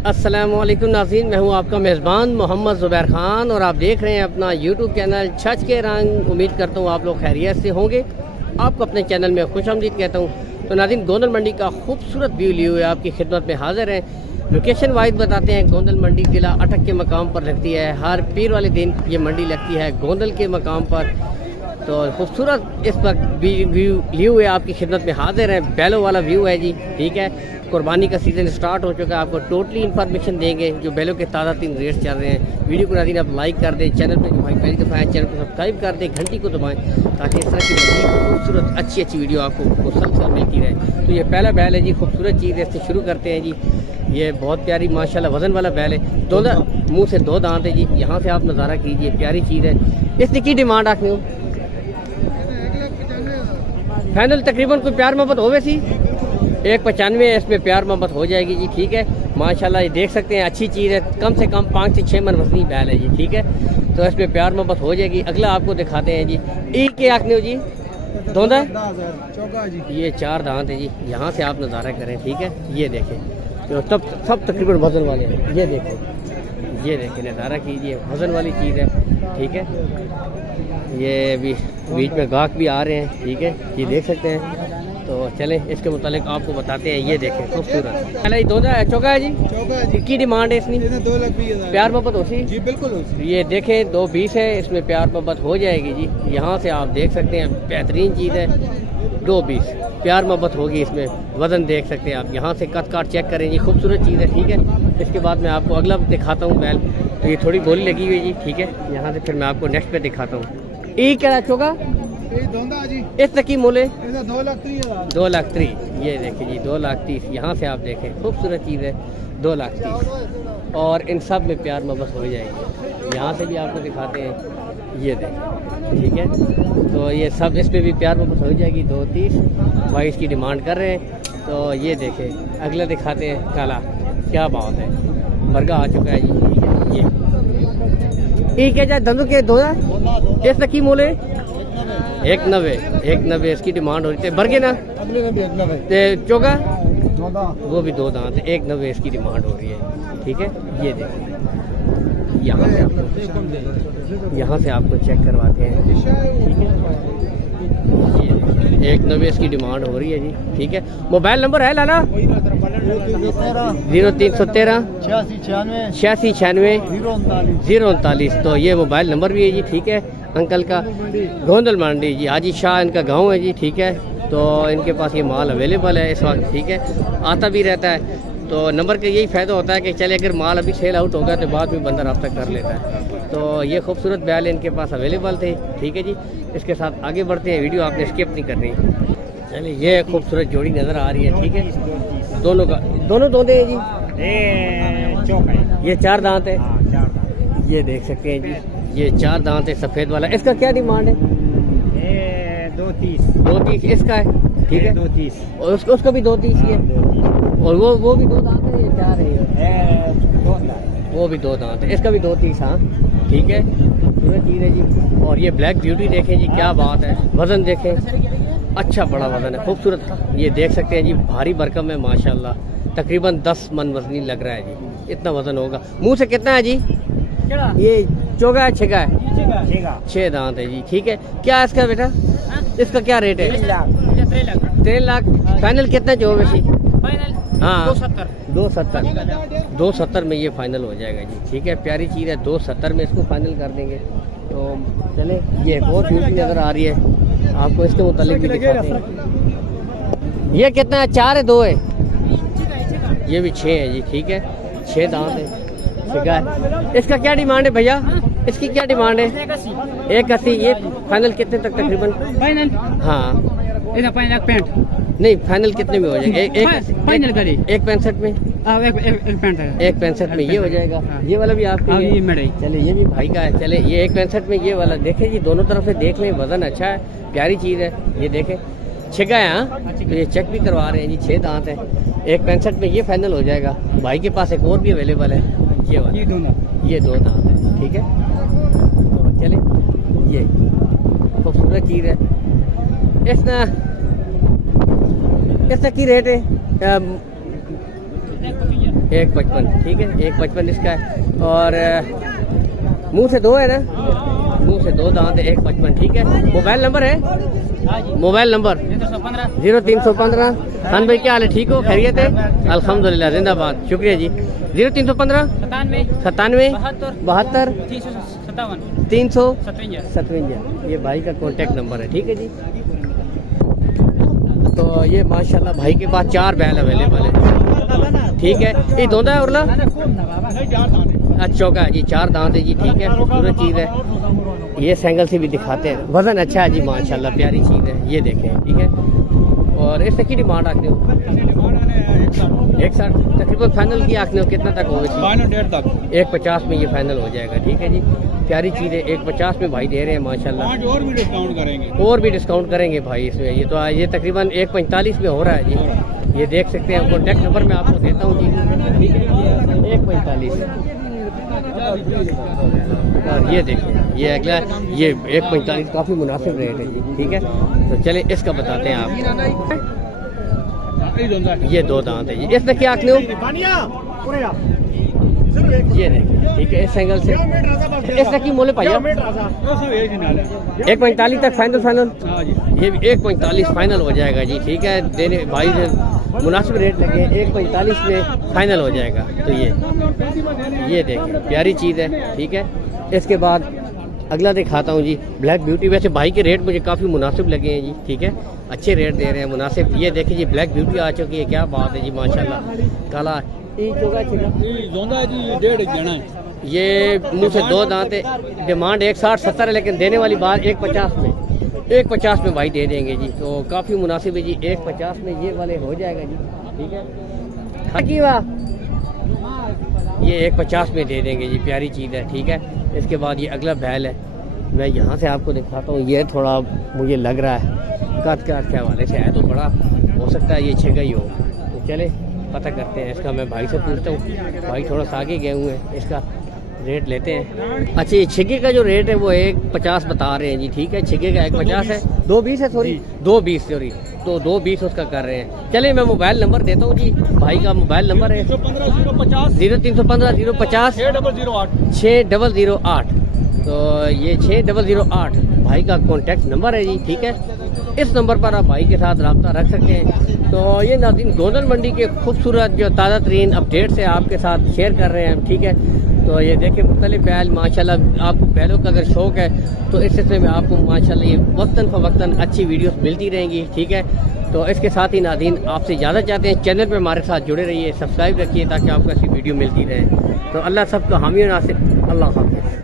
अस्सलामुअलैकुम नाज़रीन, मैं हूं आपका मेज़बान मोहम्मद ज़ुबैर ख़ान और आप देख रहे हैं अपना यूट्यूब चैनल छच के रंग। उम्मीद करता हूं आप लोग खैरियत से होंगे। आपको अपने चैनल में खुशामदीद कहता हूं। तो नाज़रीन, गोंदल मंडी का खूबसूरत व्यू लिए हुए आपकी खिदमत में हाज़िर हैं। लोकेशन वाइज बताते हैं। गोंदल मंडी ज़िला अटक के मकाम पर लगती है। हर पीर वाले दिन ये मंडी लगती है गोंदल के मकाम पर। तो खूबसूरत इस वक्त व्यू लिए हुए आपकी खिदमत में हाजिर है। बैलों वाला व्यू है जी, ठीक है। कुर्बानी का सीज़न स्टार्ट हो चुका है। आपको टोटली इन्फॉर्मेशन देंगे जो बैलों के ताज़ा तीन रेट चल रहे हैं। वीडियो को नाज़रीन आप लाइक कर दें, चैनल पे जो भाई पहली दफ़ा है चैनल को सब्सक्राइब कर दें, घंटी को दबाएं ताकि इस तरह की मज़ीद खूबसूरत अच्छी वीडियो आपको मुसलसल मिलती रहे। तो ये पहला बैल है जी, खूबसूरत चीज़ है। इससे शुरू करते हैं जी। ये बहुत प्यारी माशाल्लाह वज़न वाला बैल है। दो मुँह से दो दांत है जी। यहाँ से आप नज़ारा कीजिए, प्यारी चीज़ है। इसकी की डिमांड आखिर फाइनल तकरीबन कोई प्यार मोहब्बत हो वैसी 195 इसमें प्यार मोहब्बत हो जाएगी जी, ठीक है। माशाल्लाह ये देख सकते हैं अच्छी चीज़ है। कम से कम 5 से 6 मन वजनी बैल है जी, ठीक है। तो इसमें प्यार मोहब्बत हो जाएगी। अगला आपको दिखाते हैं जी। ईद के आखने जी दोंदा ये 4 दांत है जी। यहाँ से आप नज़ारा करें, ठीक है। ये देखें तो तब सब तकरीबन वजन वाले हैं। ये देखें नज़ारा कीजिए, वजन वाली चीज़ है, ठीक है। ये अभी बीच में गाहक भी आ रहे हैं, ठीक है। ये देख सकते हैं। तो चलें इसके मुतालिक आपको बताते हैं। ये देखें खूबसूरत पहले दोंदा है, चौका है जी। की डिमांड है इसकी 2 लाख प्यार मोहब्बत होती जी, बिल्कुल। ये देखें 220 है, इसमें प्यार मोहब्बत हो जाएगी जी। यहाँ से आप देख सकते हैं बेहतरीन चीज़ है। 220 प्यार मोहब्बत होगी इसमें। वज़न देख सकते हैं आप। यहाँ से कट काट चेक करें जी, खूबसूरत चीज़ है, ठीक है। इसके बाद मैं आपको अगला दिखाता हूँ बैल। तो ये थोड़ी गोली लगी हुई जी, ठीक है। यहाँ से फिर मैं आपको नेक्स्ट पे दिखाता हूँ। ई क्या चौका इस तक की मोले 2 लाख 30। ये देखिए जी 2 लाख 30। यहाँ से आप देखें खूबसूरत चीज़ है, 2 लाख 30 और इन सब में प्यार मोहब्बत हो जाएगी। यहाँ से भी आपको दिखाते हैं। ये देखें, ठीक है। तो ये सब इस पर भी प्यार मोहब्बत हो जाएगी। 230 भाई इसकी डिमांड कर रहे हैं। तो ये देखें अगला दिखाते हैं। काला क्या बात है, बर्गा आ चुका है जी, ठीक है। ये क्या जाए धंधों के 2 इस तक की मोले 190 इसकी डिमांड हो रही है। बर्गे ना चौका वो भी 2 दांत 190 इसकी डिमांड हो रही है, ठीक है। ये देखिए यहाँ से आपको चेक करवाते हैं, ठीक है। 190 इसकी डिमांड हो रही है जी, ठीक है। मोबाइल नंबर है लाला 0313 86 96 039। तो ये मोबाइल नंबर भी है जी, ठीक है। अंकल का गोंदल मंडी जी, हाजी शाह इनका गांव है जी, ठीक है। तो इनके पास ये माल अवेलेबल है इस वक्त, ठीक है। आता भी रहता है। तो नंबर का यही फ़ायदा होता है कि चले अगर माल अभी सेल आउट होगा तो बाद में बंदा रब्ता कर लेता है। तो ये खूबसूरत बैल इनके पास अवेलेबल थे, ठीक है जी। इसके साथ आगे बढ़ते हैं। वीडियो आपने स्किप नहीं करनी। चलिए ये खूबसूरत जोड़ी नज़र आ रही है, ठीक है। दोनों दोंदे हैं जी। ये 4 दांत है। ये देख सकते हैं जी, ये 4 दांत है सफ़ेद वाला। इसका क्या डिमांड है? 230 इसका है, ठीक है। 230 और उसका भी 230 ही है। और वो भी 2 दांत है। ये 4 है, वो भी 2 दांत है। इसका भी 230, हाँ, ठीक है। पूरा चीज़ है जी। और ये ब्लैक ब्यूटी देखें जी, क्या बात है। वज़न देखें, अच्छा बड़ा वज़न है, खूबसूरत। ये देख सकते हैं जी, भारी भरकम है माशाल्लाह। तकरीबन 10 मन वजनी लग रहा है जी, इतना वज़न होगा। मुँह से कितना है जी? ये चौगा है, छेगा है, 6 दांत है जी, ठीक है। क्या इसका बेटा, इसका क्या रेट है? 3 लाख। फाइनल कितना जो वैसे? हाँ 270 में ये फाइनल हो जाएगा जी, ठीक है। प्यारी चीज़ है, 270 में इसको फाइनल कर देंगे। तो चले ये एक और ब्यूटी नज़र आ रही है, आपको इसके मुतालिक भी दिखाते हैं। ये कितना है? 4 है, 2 है? ये भी 6 है जी, ठीक है। 6 दांत है, ठीक है। इसका क्या डिमांड है भैया? इसकी क्या डिमांड है? 180। ये फाइनल कितने तक तकरीबन? फाइनल हाँ 5 नहीं, फाइनल कितने में हो जाएगा? फाइनल करी 165 में। 165 में ये हो जाएगा। ये वाला भी आपका चले, ये भी भाई का है। चले ये 165 में ये वाला देखें जी, दोनों तरफ से देख लें। वजन अच्छा है, प्यारी चीज़ है। ये देखें छिगा है, हाँ। तो ये चेक भी करवा रहे हैं जी, 6 दांत है। 165 में ये फाइनल हो जाएगा। भाई के पास एक और भी अवेलेबल है, ये वाला, ये 2 दांत है, ठीक है। तो चले ये खूबसूरत चीज़ है। इसका की रेट है 155, ठीक है, 155 इसका है। और मुंह से दो है ना, मुंह से दो दांत है, 155, ठीक है। मोबाइल नंबर है, मोबाइल नंबर 0315। खान भाई क्या हाल है, ठीक हो, खैरियत है? अल्हम्दुलिल्लाह, जिंदाबाद, शुक्रिया जी। 0315 97 72 357। ये भाई का कॉन्टेक्ट नंबर है, ठीक है जी। तो ये माशाल्लाह भाई के पास 4 बैल अवेलेबल है, ठीक है। ये दोंदा है उरला, अच्छा का जी, 4 दांत है जी, ठीक है, खूबसूरत चीज़ है। ये सैंगल से भी दिखाते हैं, वजन अच्छा है जी माशाल्लाह, प्यारी चीज़ है, ये देखें, ठीक है। और इससे की डिमांड आखते हो? 160 तकरीबन फाइनल की आखने हो, कितना तक होगा? 150 में ये फाइनल हो जाएगा, ठीक है जी। प्यारी चीज़ है, 150 में भाई दे रहे हैं माशाल्लाह। और भी डिस्काउंट करेंगे, और भी डिस्काउंट करेंगे भाई इसमें। ये तो ये तकरीबन 145 में हो रहा है जी, ये देख सकते हैं। कॉन्टेक्ट नंबर मैं आपको देता हूँ जी, 145। और ये देखिए, ये अगला, ये 145 काफ़ी मुनासिब रेट है जी, ठीक है। तो चले इसका बताते हैं आप। ये 2 दांत है जी, इसमें क्या आखने हो? ये देखिए, ठीक है, इस एंगल से इसका की मोले पाइया 145 तक फाइनल। ये 145 फाइनल हो जाएगा जी, ठीक है। देने भाई से मुनासिब रेट लगे, 145 में फाइनल हो जाएगा। तो ये देखिए, प्यारी चीज़ है, ठीक है। इसके बाद अगला दिखाता हूँ जी, ब्लैक ब्यूटी। वैसे भाई के रेट मुझे काफ़ी मुनासिब लगे हैं जी, ठीक है, अच्छे रेट दे रहे हैं, मुनासिब। ये देखिए जी, ब्लैक ब्यूटी आ चुकी है, क्या बात है जी माशाल्लाह। काला ये मुँह से 2 दांत है, डिमांड 160-70 है, लेकिन देने वाली बात 150 में, 150 में भाई दे देंगे जी। तो काफ़ी मुनासिब है जी, 150 में ये वाले हो जाएगा जी, ठीक है। ये 150 में दे देंगे जी, प्यारी चीज़ है, ठीक है। इसके बाद ये अगला बैल है, मैं यहाँ से आपको दिखाता हूँ। ये थोड़ा मुझे लग रहा है कद के हवाले से है तो बड़ा हो सकता है ये छेगा ही हो। तो चले पता करते हैं इसका, मैं भाई से पूछता हूँ। भाई थोड़ा सा आगे गए हुए हैं, इसका रेट लेते हैं। अच्छा, ये छिगे का जो रेट है वो 150 बता रहे हैं जी, ठीक है। छिगे का 150 है, 220 है, सॉरी 220, सॉरी, तो 220 उसका कर रहे हैं। चलिए मैं मोबाइल नंबर देता हूँ जी, भाई का मोबाइल नंबर है 0315 050 6008। तो ये 6008 भाई का कॉन्टेक्ट नंबर है जी, ठीक है। इस नंबर पर आप भाई के साथ रब्ता रख सकते हैं। तो ये नाज़रीन, गोंदल मंडी के खूबसूरत जो ताज़ा तरीन अपडेट से आपके साथ शेयर कर रहे हैं, ठीक है। तो ये देखिए, मुख्तलिफ बैल माशाल्लाह, आपको बैलों का अगर शौक़ है तो इस सिलसिले में आपको माशाल्लाह ये वक्तन फ़वक्तन अच्छी वीडियोस मिलती रहेंगी, ठीक है। तो इसके साथ ही नाज़रीन, आपसे ज़्यादा चाहते हैं चैनल पर हमारे साथ जुड़े रहिए, सब्सक्राइब रखिए ताकि आपको ऐसी वीडियो मिलती रहे। तो अल्लाह सबको हामी नासिर, अल्लाह हाफ़िज़।